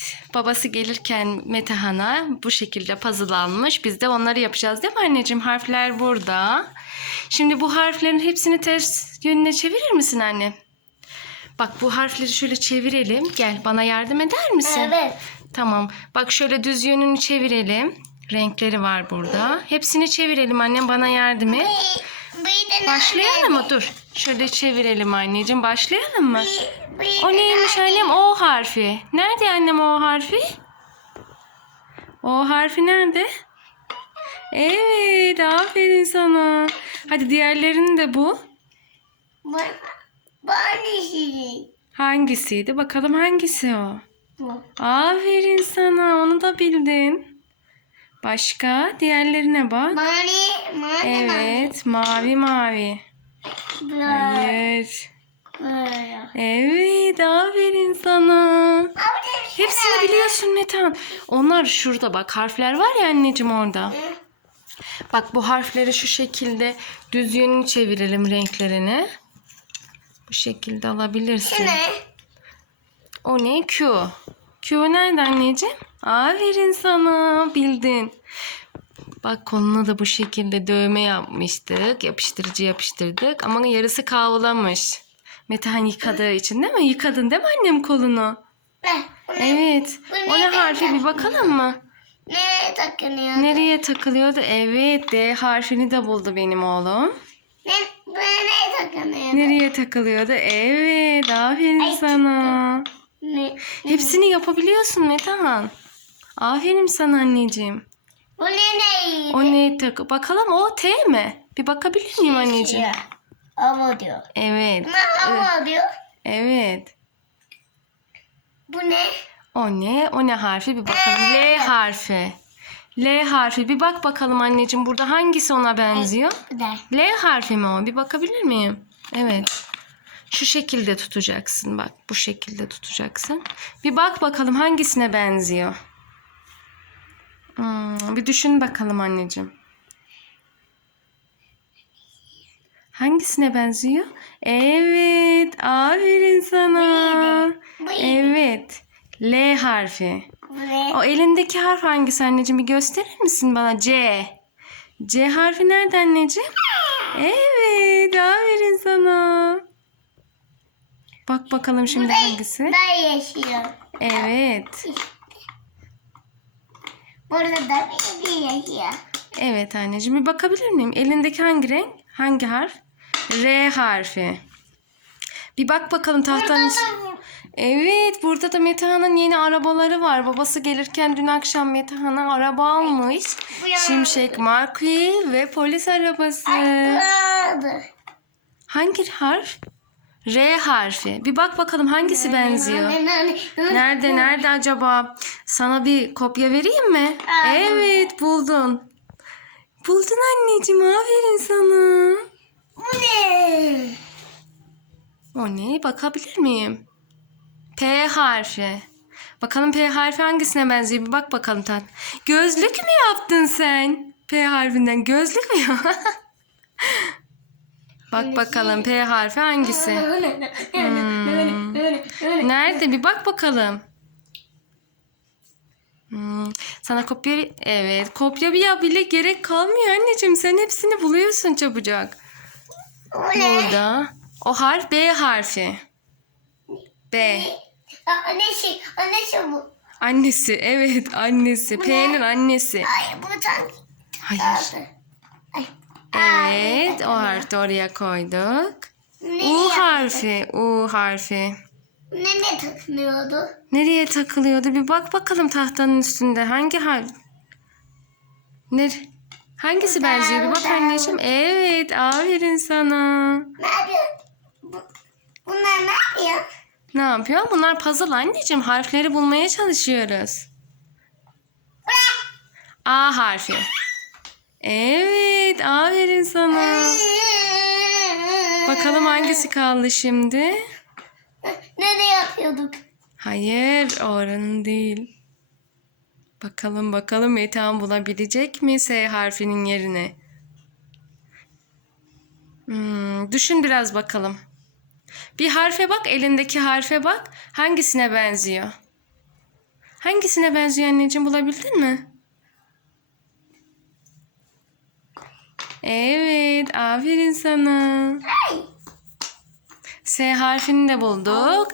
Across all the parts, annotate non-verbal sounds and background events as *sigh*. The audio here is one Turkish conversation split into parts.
Evet. Babası gelirken Metehan'a bu şekilde puzzle almış. Biz de onları yapacağız değil mi anneciğim? Harfler burada. Şimdi bu harflerin hepsini ters yönüne çevirir misin anne? Bak bu harfleri şöyle çevirelim. Gel bana yardım eder misin? Evet. Tamam. Bak şöyle düz yönünü çevirelim. Renkleri var burada. Hepsini çevirelim annem bana yardım et. Başlayalım mı? Dur. Şöyle çevirelim anneciğim. Başlayalım mı? O neymiş annem? O harfi. Nerede annem o harfi? O harfi nerede? Evet, aferin sana. Hadi diğerlerini de bu. Bu, bu annesi. Hangisiydi? Bakalım hangisi o? Bu. Aferin sana. Onu da bildin. Başka? Diğerlerine bak. Mani, mani, Evet, mavi mavi. Hayır. böyle. Evet, aferin sana. Hepsini biliyorsun Metan. Onlar şurada bak harfler var ya anneciğim orada. Bak bu harfleri şu şekilde düz yönünü çevirelim renklerini. Bu şekilde alabilirsin. ne? O ne? Q. Q nerede anneciğim? Aferin sana bildin. Bak koluna da bu şekilde dövme yapmıştık. Yapıştırıcı yapıştırdık. Ama yarısı kavlamış. Metehan yıkadığı için değil mi? Yıkadın değil mi annem kolunu? Ne? Evet. Bu O ne harfi bir bakalım mı? Nereye takılıyor? Nereye takılıyordu? Evet D harfini de buldu benim oğlum. Ne? Bu nereye takılıyor? Nereye takılıyordu? Evet aferin Ay, sana. Ne? Hepsini yapabiliyorsun Metehan. Aferin sana anneciğim. Bu ne neydi? O ne tak? Bakalım o T mi? Bir bakabilir miyim anneciğim? Ya. Hava diyor. Evet. Ne hava diyor? Evet. Bu ne? O ne? O ne harfi? Bir bakalım. L harfi. L harfi. Bir bak bakalım anneciğim burada hangisi ona benziyor? L harfi mi o? Bir bakabilir miyim? Evet. Şu şekilde tutacaksın bak. Bu şekilde tutacaksın. Bir bak bakalım hangisine benziyor. Hmm, bir düşün bakalım anneciğim. Hangisine benziyor? Evet. Aferin sana. Evet. L harfi. O elindeki harf hangisi anneciğim? Bir gösterir misin bana? C. C harfi nerede anneciğim? Evet. Aferin sana. Bak bakalım şimdi hangisi? Da yaşıyor. Evet. Burada da bir yaşıyor. Evet anneciğim. Bir bakabilir miyim? Elindeki hangi renk? Hangi harf? R harfi. Bir bak bakalım tahtanın... Evet burada da Metehan'ın yeni arabaları var. Babası gelirken dün akşam Metehan'a araba almış. Şimşek McQueen ve polis arabası. Hangi harf? R harfi. Bir bak bakalım hangisi benziyor. Nerede nerede acaba? Sana bir kopya vereyim mi? Evet buldun. Buldun anneciğim aferin sana. Bu ne? O ne? Bakabilir miyim? P harfi. Bakalım P harfi hangisine benziyor? Bir bak bakalım tat. Gözlük mü yaptın sen? P harfinden gözlük mü? bak bakalım P harfi hangisi? Hmm. Nerede? Bir bak bakalım. Hmm, Sana kopya... Evet. Kopya bile gerek kalmıyor anneciğim. Sen hepsini buluyorsun çabucak. Bu ne? Burada. O harf B harfi. B. Annesi, annesi bu. Annesi. Evet annesi. P'nin annesi. Ay bu tam. Hayır. Ay. Evet. O harfi oraya koyduk. Ne, U harfi. U harfi. ne, ne takılıyordu? Nereye takılıyordu? Bir bak bakalım tahtanın üstünde. Hangi harf? Ne? Hangisi benziyor? Bir bak anneciğim. Evet. Aferin sana. Ne yapıyor? Bu, bunlar ne yapıyor? Ne yapıyor? Bunlar puzzle anneciğim. Harfleri bulmaya çalışıyoruz. A harfi. Evet. Aferin sana. Bakalım hangisi kaldı şimdi? Ne de yapıyorduk? Hayır. Oranın değil. Bakalım bakalım Metehan bulabilecek mi S harfinin yerine? Hmm, düşün biraz bakalım. Bir harfe bak, elindeki harfe bak. Hangisine benziyor? Hangisine benziyor anneciğim bulabildin mi? Evet, aferin sana. S harfini de bulduk.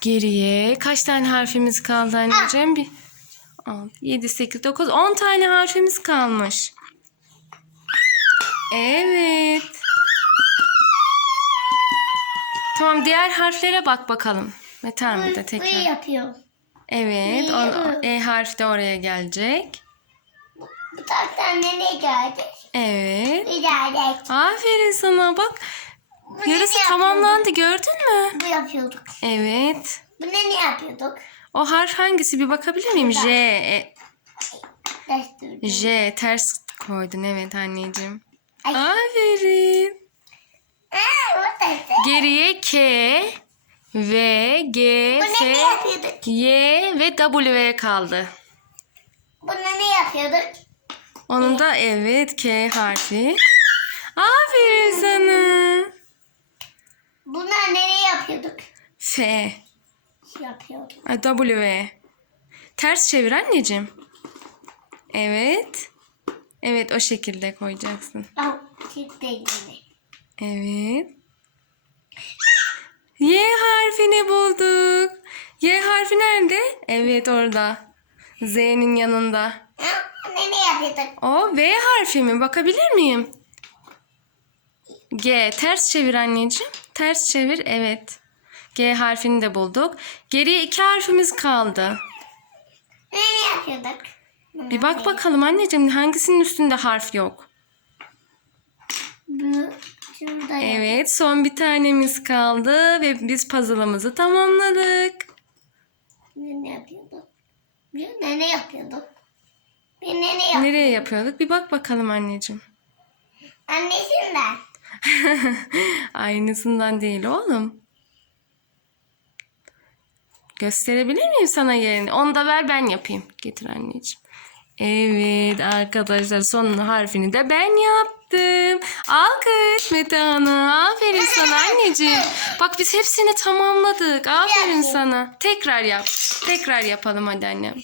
Geriye kaç tane harfimiz kaldı anneciğim? Bir, 6, 7, 8, 9, 10 tane harfimiz kalmış. Evet. Tamam diğer harflere bak bakalım. Metal mi de Bu tekrar? yapıyor. Evet. O, e harfi de oraya gelecek. Bu taraftan nereye geldi? Evet. Gelecek. Aferin sana bak. Bu ne Yarısı tamamlandı gördün mü? Bu yapıyorduk. Evet. Bu ne ne yapıyorduk? O harf hangisi bir bakabilir miyim? J. E. J. Ters koydun evet anneciğim. Ay. Aferin. Geriye K, V, G, F, ne ne yapıyorduk? Y ve W kaldı. Bunu ne yapıyorduk? Onun da evet K harfi. Aferin sana. Bunlar nereye yapıyorduk? F, Yapıyorduk. Ay, W. Ters çevir anneciğim. Evet. Evet o şekilde koyacaksın. Evet. Y harfini bulduk. Y harfi nerede? Evet orada. Z'nin yanında. Ne ne yapıyorduk? O V harfi mi? Bakabilir miyim? G. Ters çevir anneciğim. Ters çevir. Evet. G harfini de bulduk. Geriye iki harfimiz kaldı. Ne yapıyorduk? Bir bak bakalım anneciğim hangisinin üstünde harf yok. Bu şurada Evet son bir tanemiz kaldı ve biz puzzle'ımızı tamamladık. Ne yapıyorduk? Ne ne yapıyorduk? Bir ne ne yapıyorduk? Nereye yapıyorduk? Bir bak bakalım anneciğim. Annesinden. *laughs* Aynısından değil oğlum. Gösterebilir miyim sana yerini? Onu da ver ben yapayım. Getir anneciğim. Evet arkadaşlar son harfini de ben yaptım. Alkış Metehan'a. Aferin sana anneciğim. Bak biz hepsini tamamladık. Aferin sana. Tekrar yap. Tekrar yapalım hadi annem.